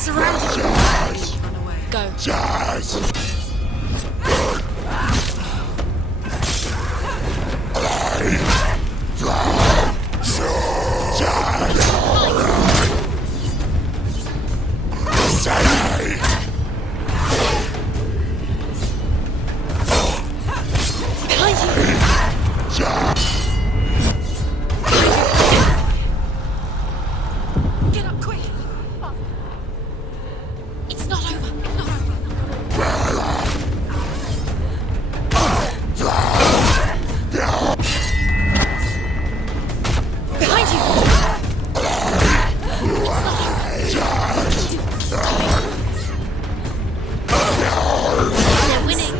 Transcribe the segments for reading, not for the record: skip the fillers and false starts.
surrounded you. Run away. Go. Get up quick! It's not over. It's not over. Behind you! They're winning.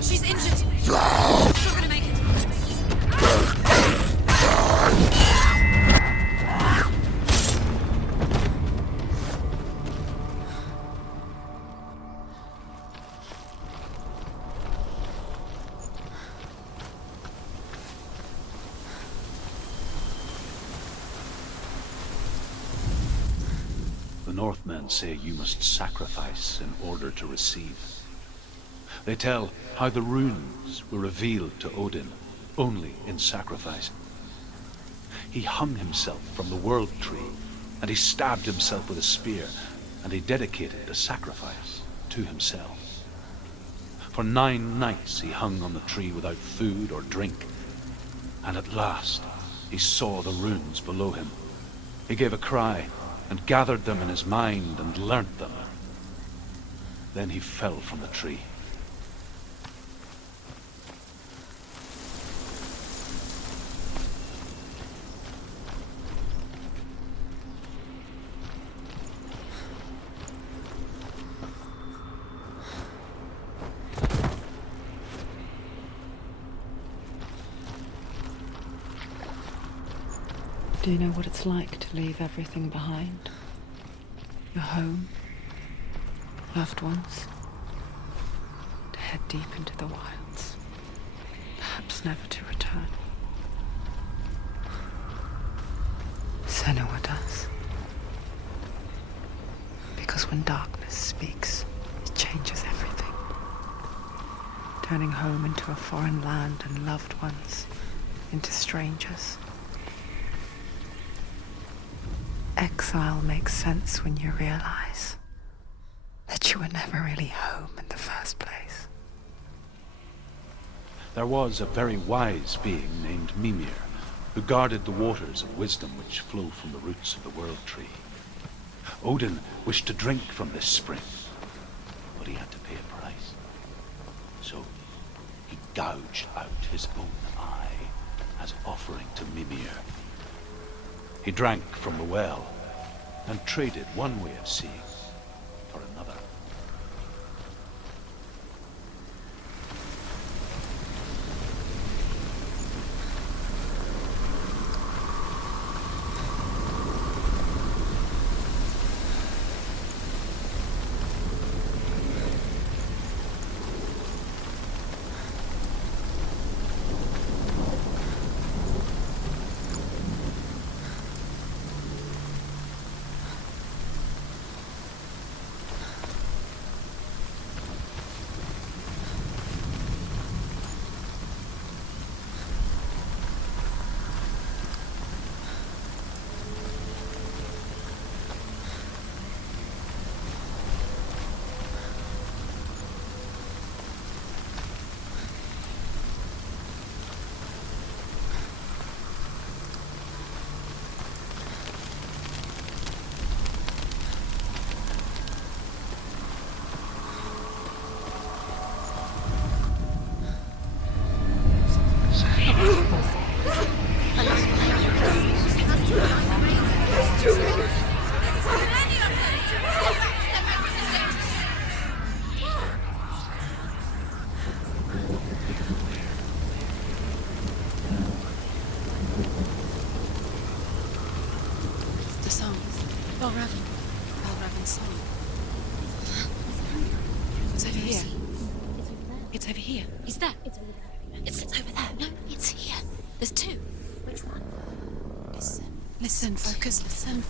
She's injured. She's not gonna make it. The Northmen say you must sacrifice in order to receive. They tell how the runes were revealed to Odin only in sacrifice. He hung himself from the world tree, and he stabbed himself with a spear, and he dedicated the sacrifice to himself. For 9 nights he hung on the tree without food or drink, and at last he saw the runes below him. He gave a cry, and gathered them in his mind and learnt them. Then he fell from the tree. Do you know what it's like to leave everything behind? Your home, loved ones, to head deep into the wilds, perhaps never to return. Senua does. Because when darkness speaks, it changes everything, turning home into a foreign land and loved ones into strangers. Exile makes sense when you realize that you were never really home in the first place. There was a very wise being named Mimir, who guarded the waters of wisdom which flow from the roots of the world tree. Odin wished to drink from this spring, but he had to pay a price. So he gouged out his own eye as offering to Mimir. He drank from the well, and traded one way of seeing for another. It's over here. Is that? It's over there. It's over there. No, it's here. There's two. Which one? Listen, focus, listen.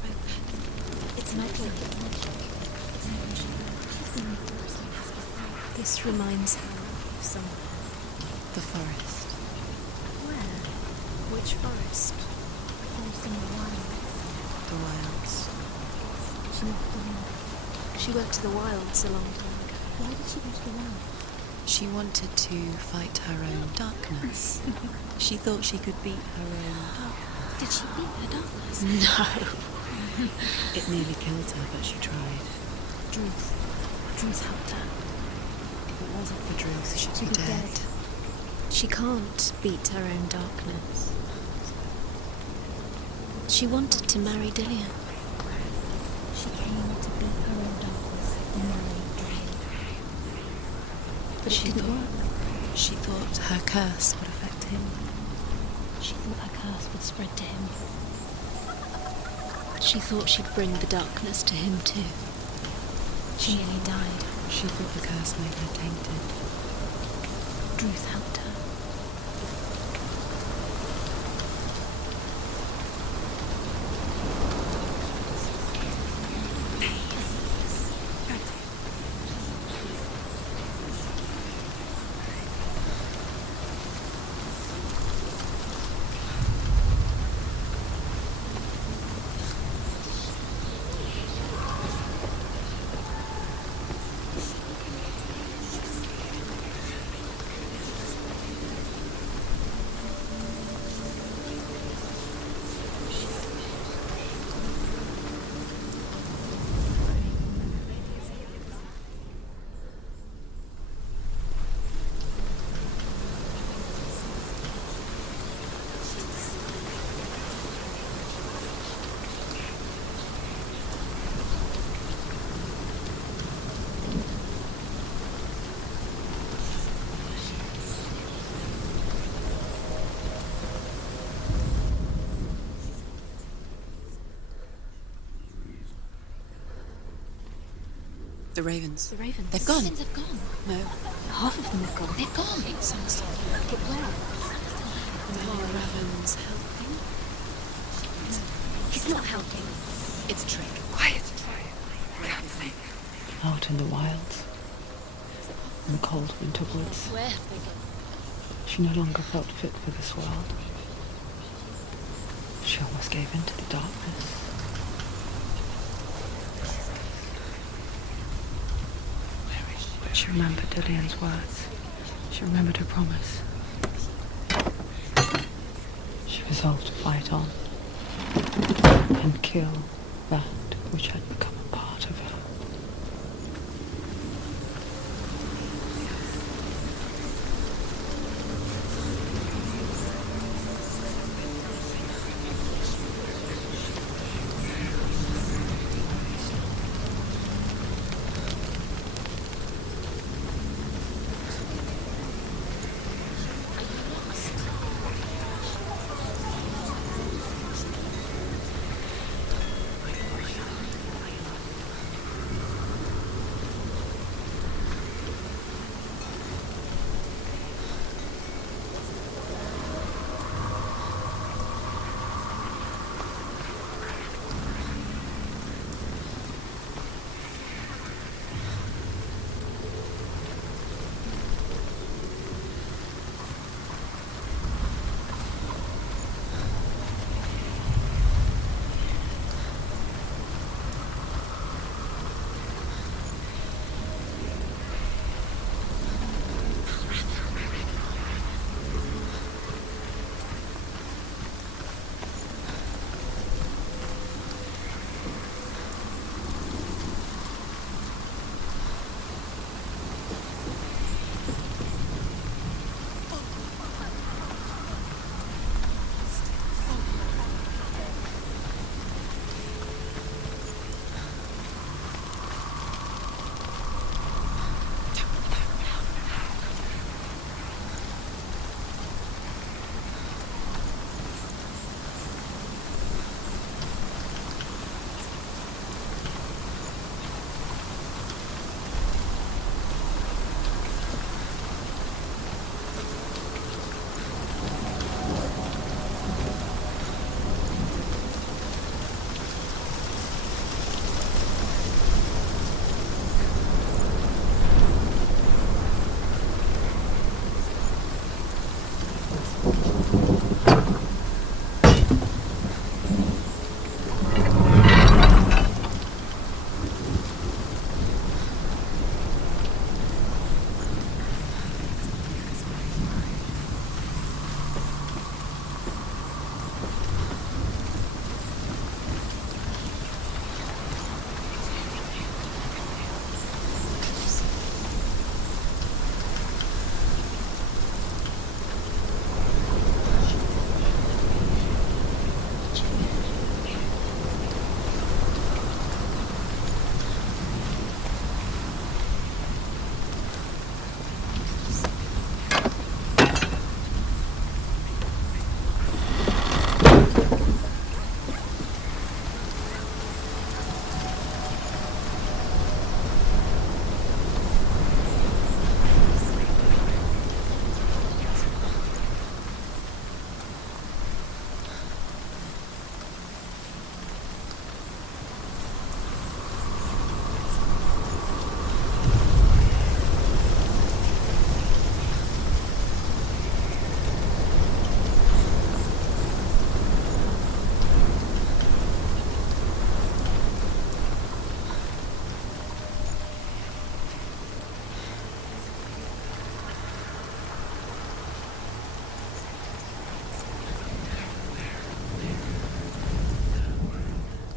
It's magic. This reminds her of somewhere. The forest. Where? Which forest? The forest in the wilds. The wilds. She left the wild. She went to the wilds a long time ago. Why did she go to the wild? She wanted to fight her own darkness. She thought she could beat her own darkness. Did she beat her darkness? No. It nearly killed her, but she tried. Druth helped her. If it wasn't for Druth, she'd be dead. She can't beat her own darkness. She wanted to marry Dillian. She came to beat her own darkness and marry Dillian. But it didn't work. She thought her curse would affect him. She thought her curse would spread to him. She thought she'd bring the darkness to him too. She nearly died. She thought the curse made her tainted. Druth helped her. The ravens. The ravens. They've gone. The ravens have gone. No. Half of them have gone. They've gone. Someone's still here. But where? The ravens helping. He's not helping. It's a trick. Quiet. Out in the wilds. In the cold winter woods. Where have they gone? She no longer felt fit for this world. She almost gave in to the darkness. She remembered Dillian's words. She remembered her promise. She resolved to fight on and kill that which had become a part of her.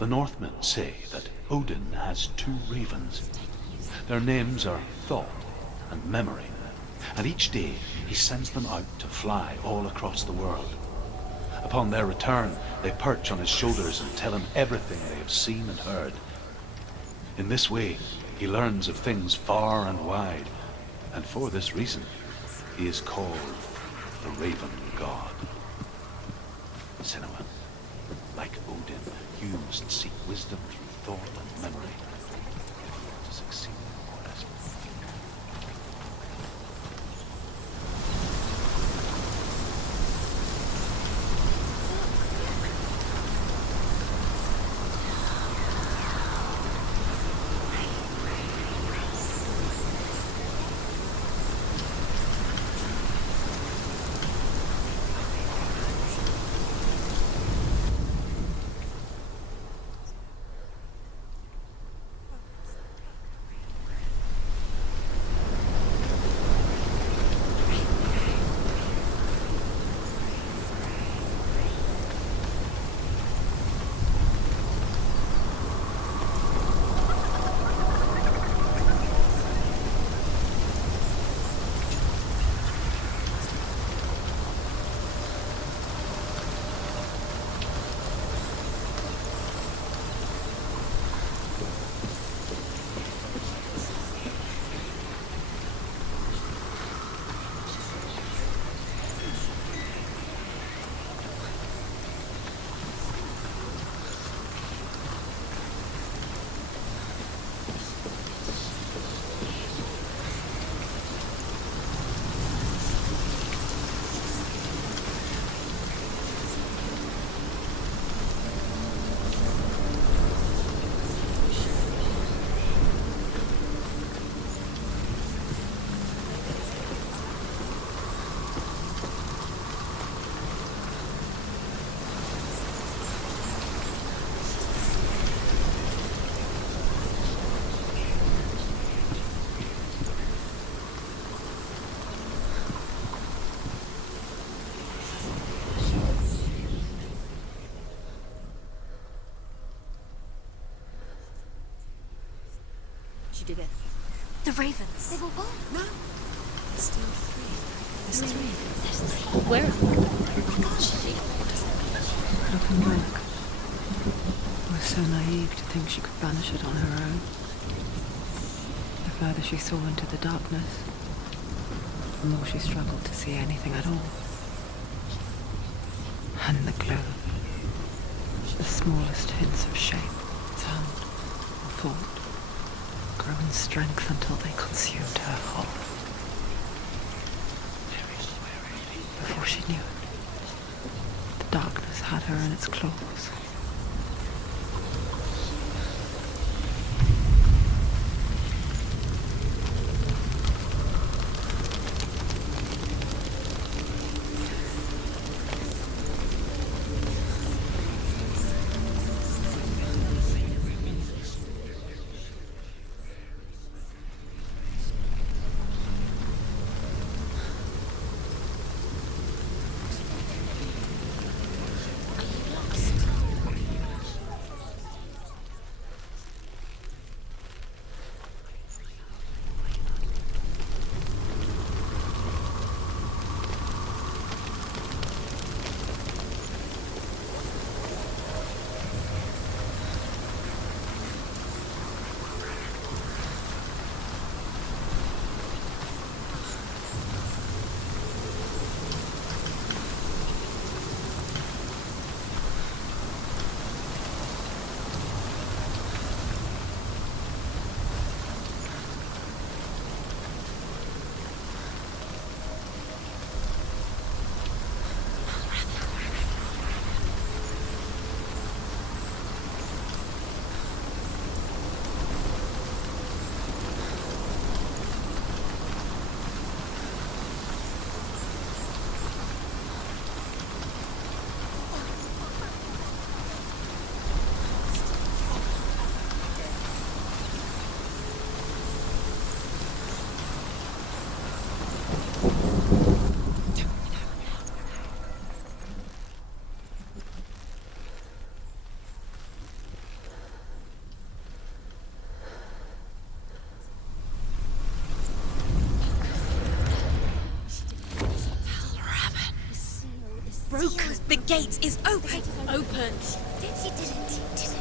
The Northmen say that Odin has 2 ravens. Their names are Thought and Memory, and each day he sends them out to fly all across the world. Upon their return, they perch on his shoulders and tell him everything they have seen and heard. In this way, he learns of things far and wide, and for this reason, he is called the Raven God. Senua, like Odin, you must seek wisdom through thought and memory to succeed in your quest. She did it. The ravens. They were one. No. There's still 3. There's 3. There's 3. Where? Looking back, I was so naive to think she could banish it on her own. The further she saw into the darkness, the more she struggled to see anything at all. And the glow, the smallest hints of shape, sound, or thought, grew in strength until they consumed her whole. Before she knew it, the darkness had her in its claws. gate is open. It's open. She did it.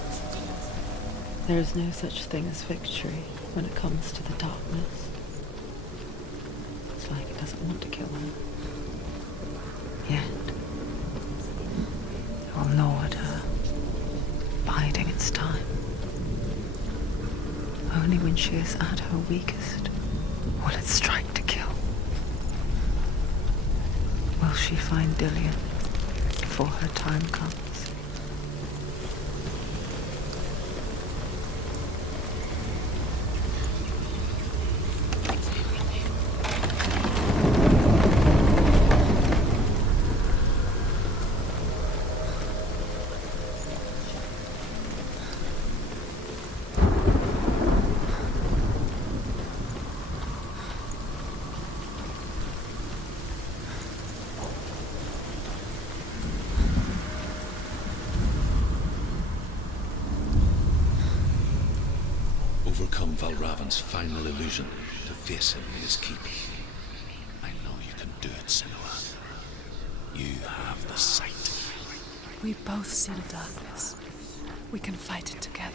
There is no such thing as victory when it comes to the darkness. It's like it doesn't want to kill her. Yet. It will gnaw at her, biding its time. Only when she is at her weakest will it strike to kill. Will she find Dillion before her time comes? Overcome Valravan's final illusion to face him in his keep. I know you can do it, Senua. You have the sight. We both see the darkness. We can fight it together.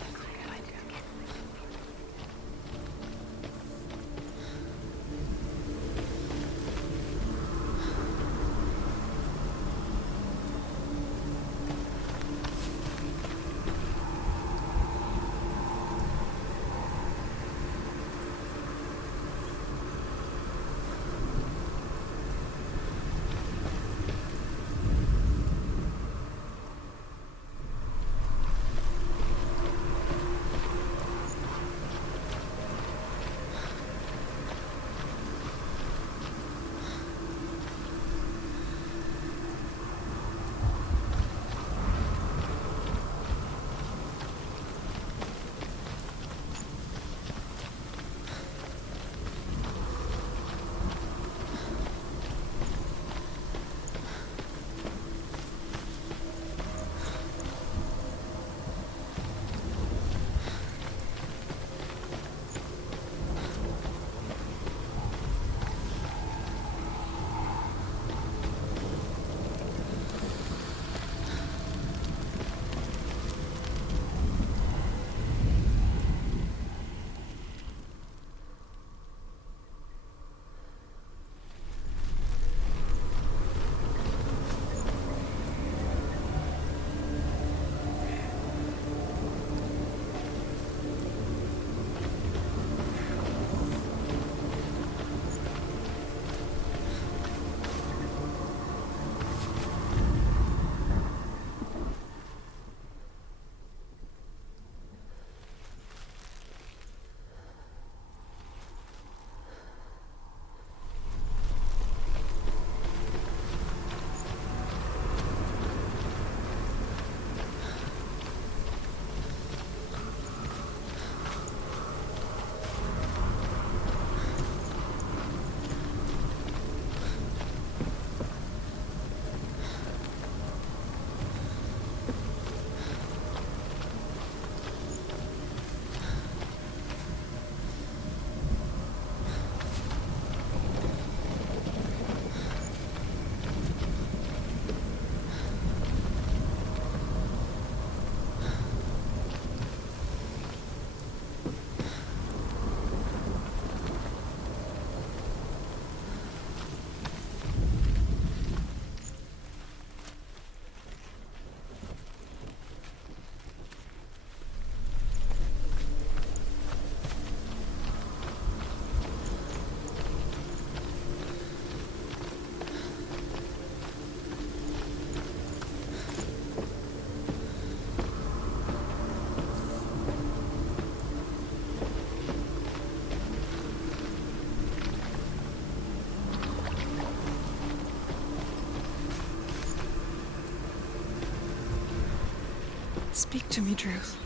Speak to me, Druth.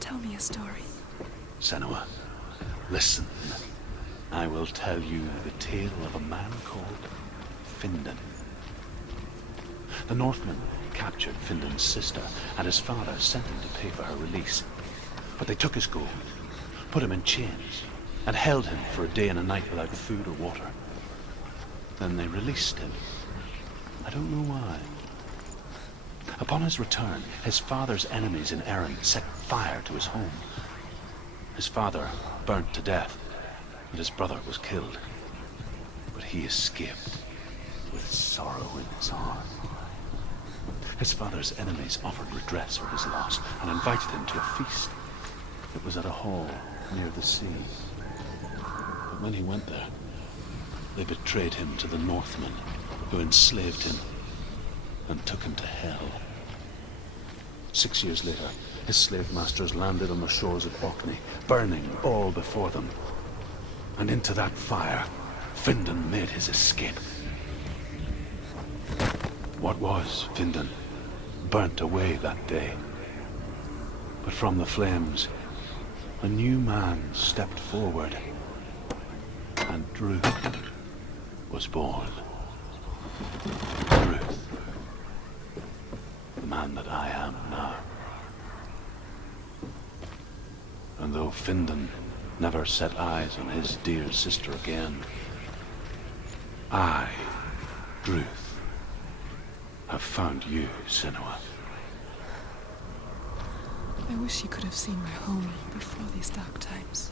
Tell me a story. Senua, listen. I will tell you the tale of a man called Findan. The Northmen captured Findan's sister, and his father sent him to pay for her release. But they took his gold, put him in chains, and held him for a day and a night without food or water. Then they released him. I don't know why. Upon his return, his father's enemies in Erin set fire to his home. His father burnt to death, and his brother was killed. But he escaped with sorrow in his heart. His father's enemies offered redress for his loss and invited him to a feast. It was at a hall near the sea. But when he went there, they betrayed him to the Northmen, who enslaved him and took him to hell. 6 years later, his slave masters landed on the shores of Orkney, burning all before them. And into that fire, Findan made his escape. What was Findan burnt away that day. But from the flames, a new man stepped forward, and Druth was born. Druth, the man that I am now. And though Findan never set eyes on his dear sister again, I, Druth, have found you, Senua. I wish you could have seen my home before these dark times.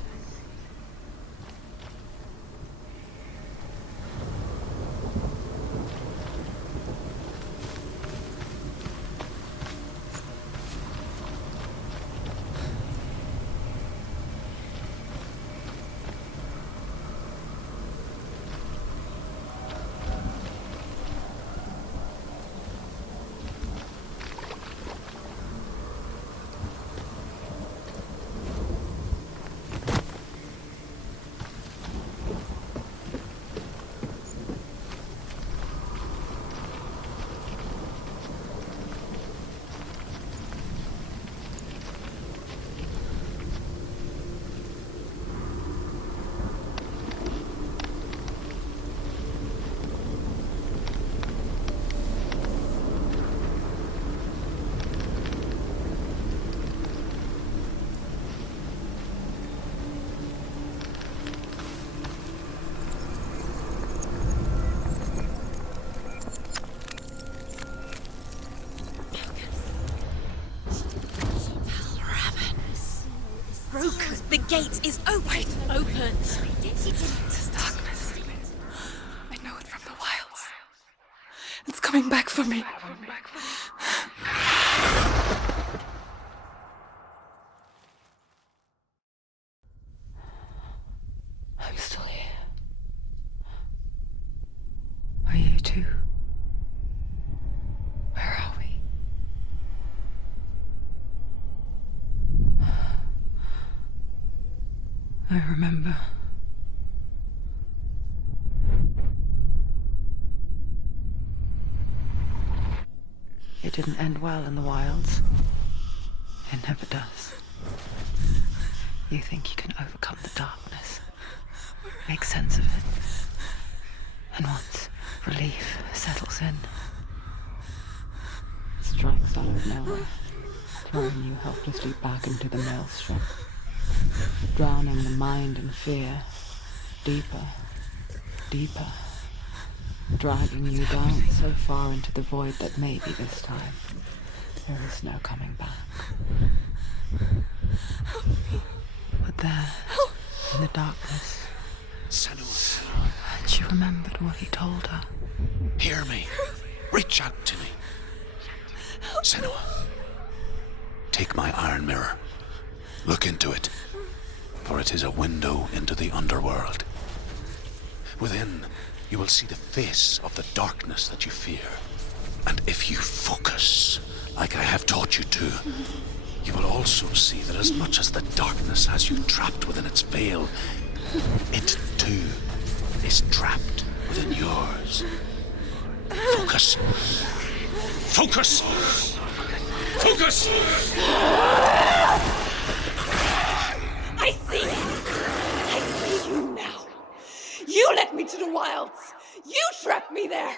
The gate is open. Open. This darkness. I know it from the wilds. It's coming back for me. I'm still here. Are you too? Where are we? I remember. It didn't end well in the wilds. It never does. You think you can overcome the darkness, make sense of it, and once relief settles in, it strikes out of nowhere, throwing you helplessly back into the maelstrom, drowning the mind in fear, deeper, deeper, dragging you down so far into the void that maybe this time there is no coming back. But there, in the darkness, Senua, she remembered what he told her. hear me. Reach out to me. Senua, take my iron mirror. Look into it, for it is a window into the underworld. Within, you will see the face of the darkness that you fear. And if you focus, like I have taught you to, you will also see that as much as the darkness has you trapped within its veil, it too is trapped within yours. Focus. Focus! Focus! I see you! I see you now! You led me to the wilds! You trapped me there!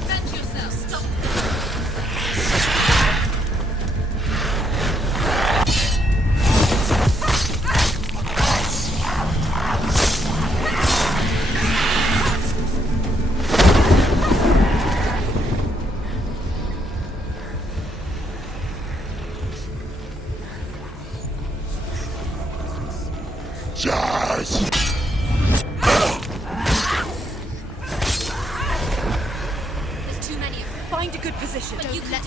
Defend yourself. Stop. There's too many of them. Find a good position. But you let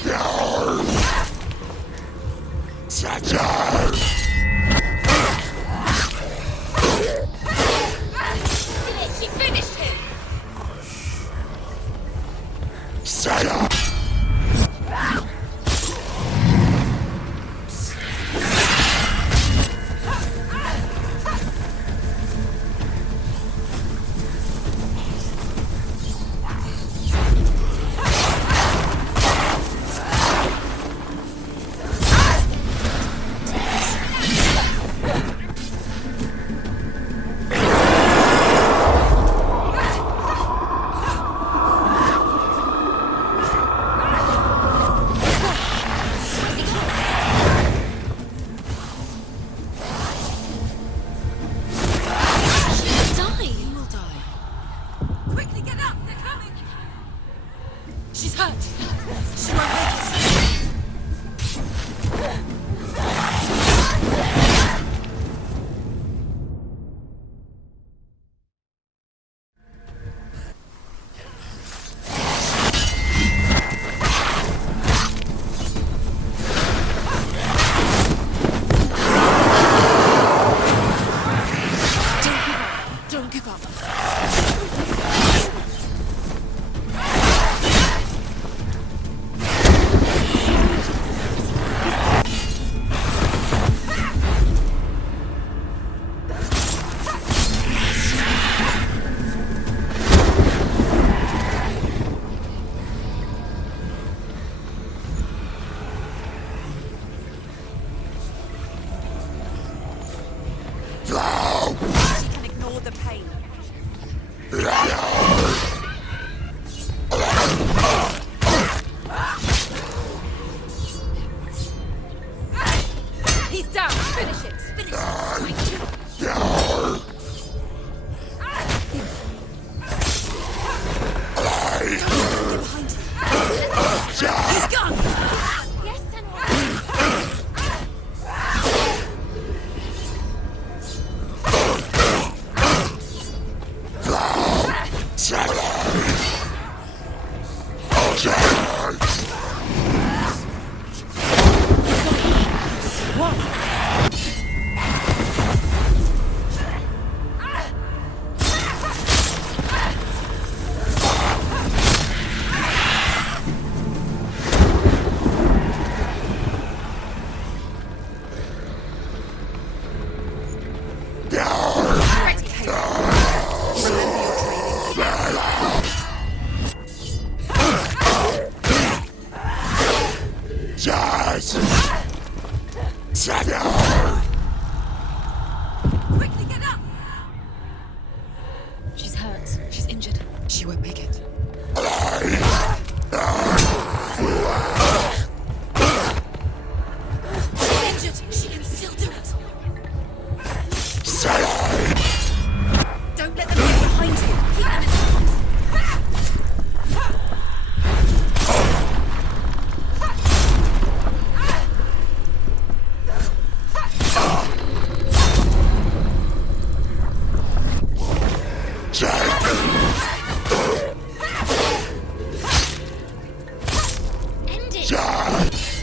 She finished him! Quickly get up! She's hurt. She's injured. She won't make it. She's injured. She can still do it. Don't let them get behind you. Keep them in sight. End it.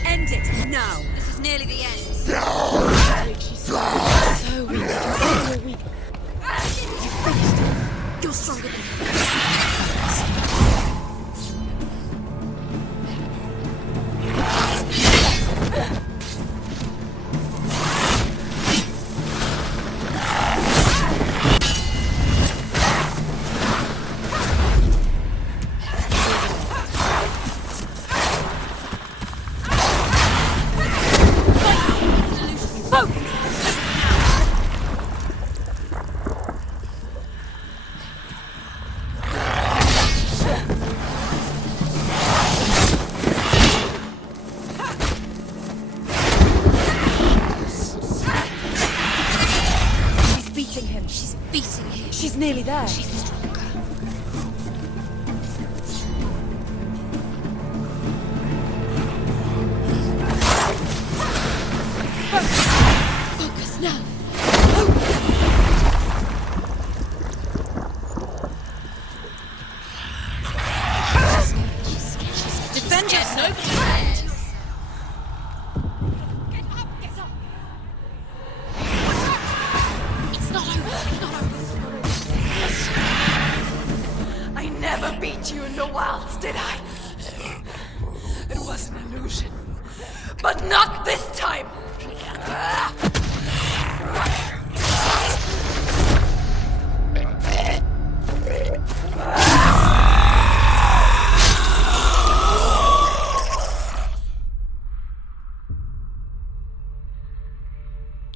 End it now. This is nearly the end. So weak. So weak. You're stronger than her. She's beating him. She's beating him. She's nearly there. She's stronger. Focus now.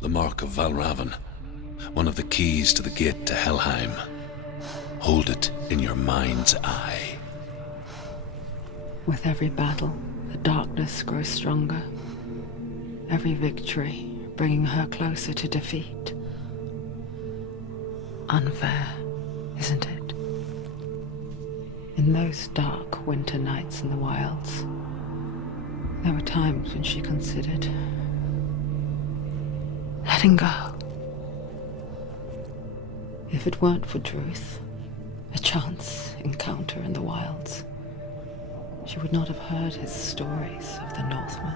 The mark of Valravan. One of the keys to the gate to Helheim. Hold it in your mind's eye. With every battle, the darkness grows stronger. Every victory bringing her closer to defeat. Unfair, isn't it? In those dark winter nights in the wilds, there were times when she considered letting go. If it weren't for Druth, a chance encounter in the wilds, she would not have heard his stories of the Northmen.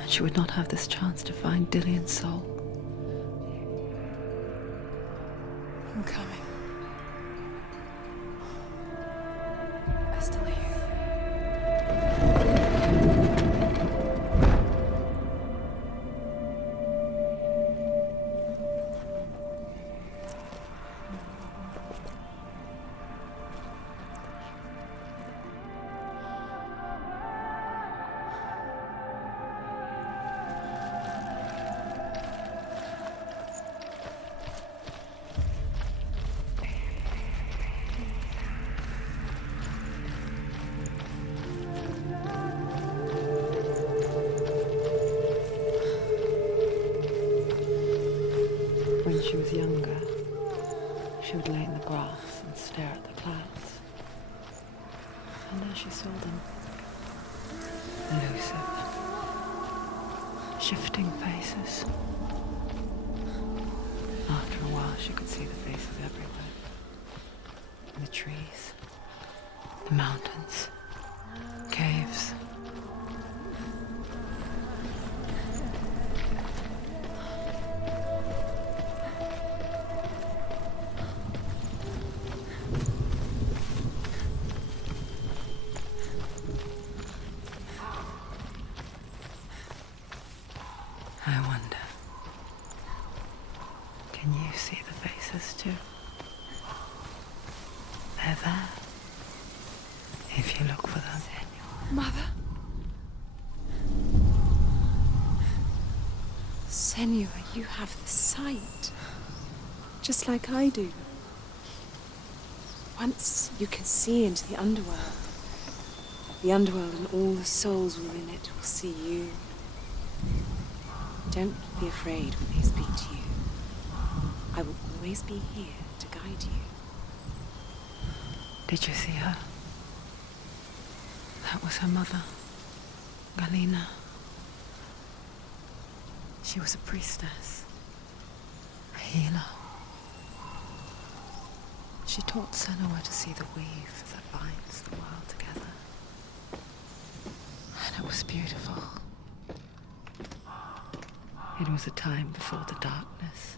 And she would not have this chance to find Dillion's soul. I'm coming. I still hear you. When she was younger, she would lay in the grass and stare at the clouds. And there she saw them. Elusive. Shifting faces. After a while, she could see the faces everywhere. In the trees, the mountains, caves. I wonder, can you see the faces too? They're there, if you look for them. Mother? Senua, you have the sight. Just like I do. Once you can see into the underworld and all the souls within it will see you. Don't be afraid when they speak to you. I will always be here to guide you. Did you see her? That was her mother, Galina. She was a priestess, a healer. She taught Senua to see the weave that binds the world together. And it was beautiful. It was a time before the darkness.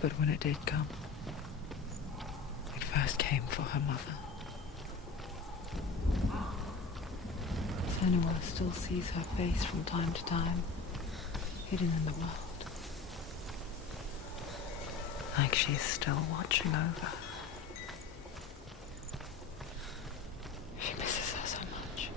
But when it did come, it first came for her mother. Senua still sees her face from time to time, hidden in the world. Like she's still watching over her. She misses her so much.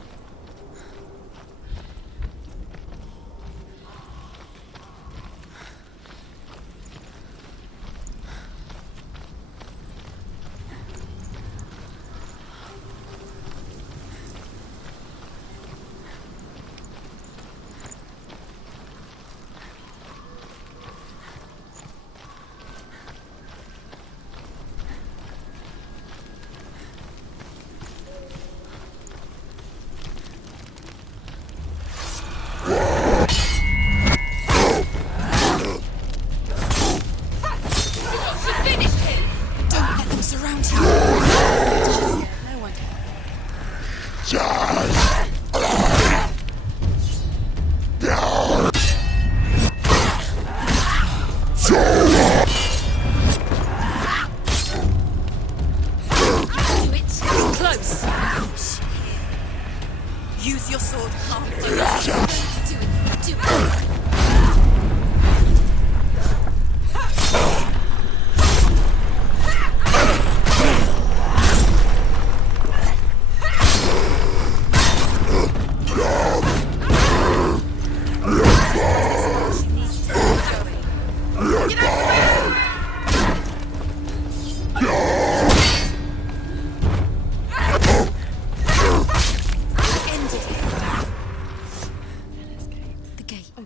Use your sword, half. Do it. Do it.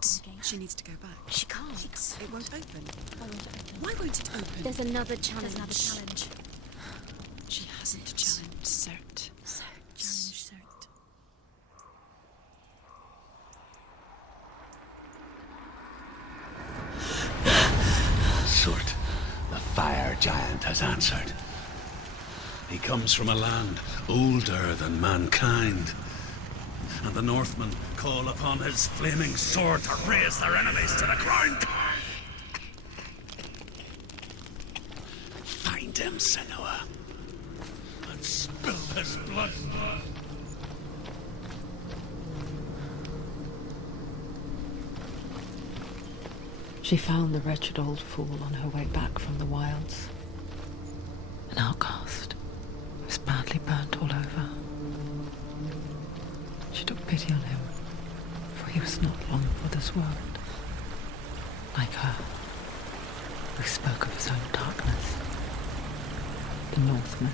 can't. She needs to go back. She can't. It won't open. Why won't it open? There's another challenge. She hasn't challenged Cert. Challenge Cert. Surt, the fire giant has answered. He comes from a land older than mankind. And the Northmen call upon his flaming sword to raise their enemies to the ground. Find him, Senua, and spill his blood. She found the wretched old fool on her way back from the wilds. An outcast who was badly burnt all over. She took pity on him, for he was not long for this world. Like her, who spoke of his own darkness. The Northmen.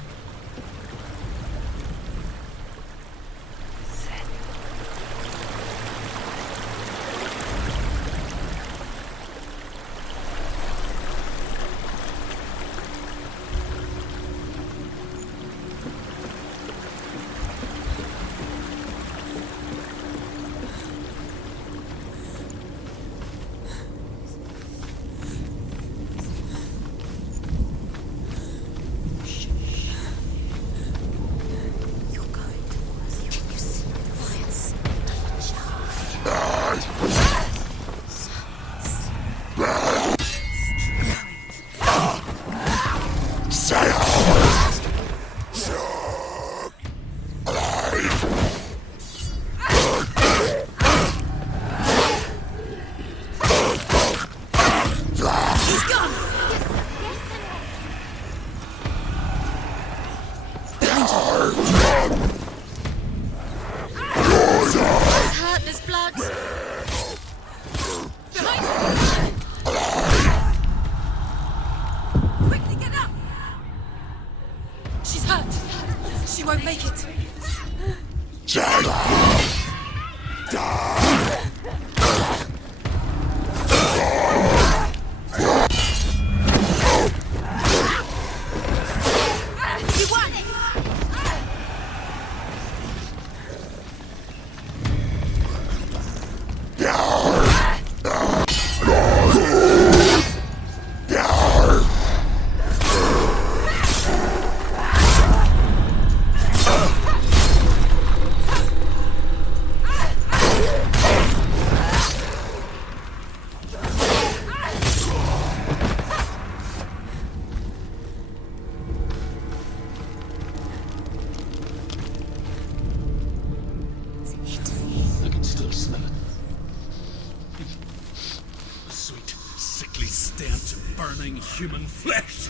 Human flesh.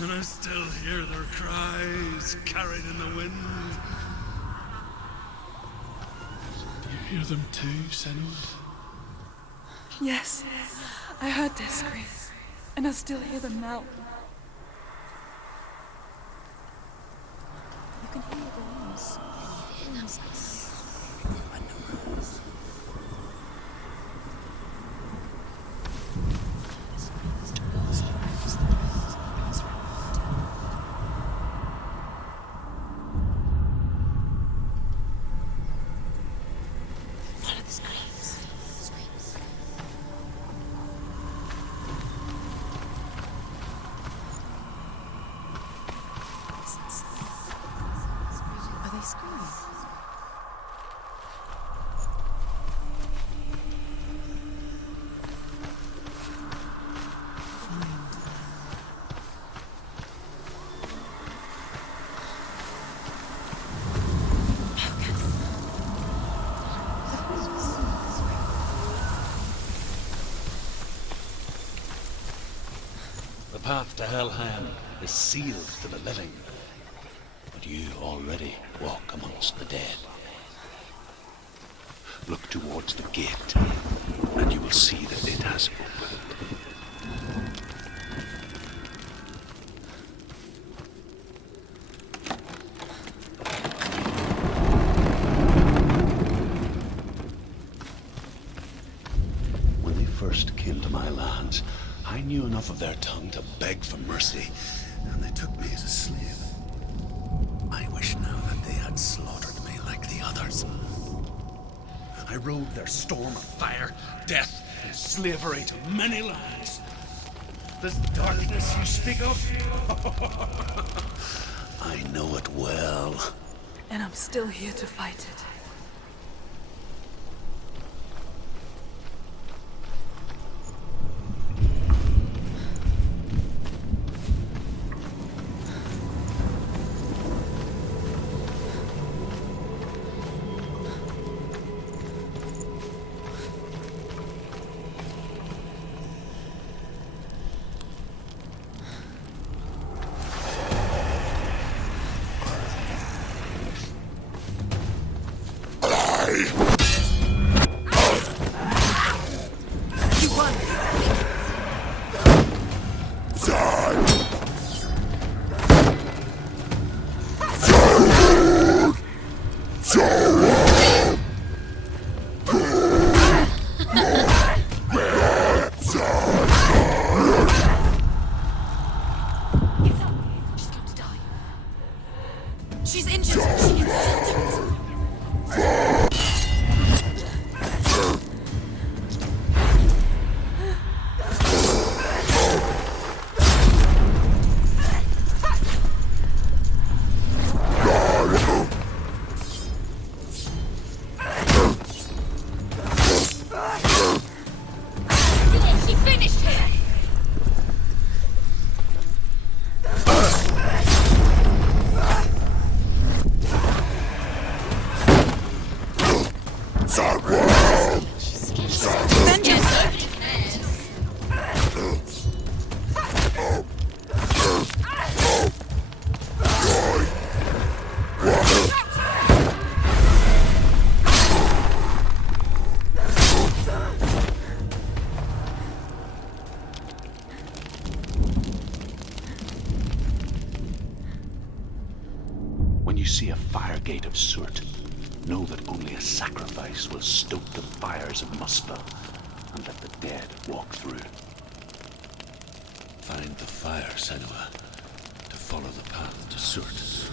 And I still hear their cries carried in the wind. Do you hear them too, Senua? Yes, I heard their screams, and I still hear them now. You can hear the noise. The path to Helheim is sealed to the living, but you already walk amongst the dead. Look towards the gate, and you will see that it has opened. lands, I knew enough of their tongue to beg for mercy, and they took me as a slave. I wish now that they had slaughtered me like the others. I rode their storm of fire, death, and slavery to many lands. This darkness you speak of? I know it well. And I'm still here to fight it. She's injured. She can still do it. She finished him. When you see a fire gate of soot, know that only a sacrifice will stoke the fires of Muspel and let the dead walk through. Find the fire, Senua, to follow the path to Surt.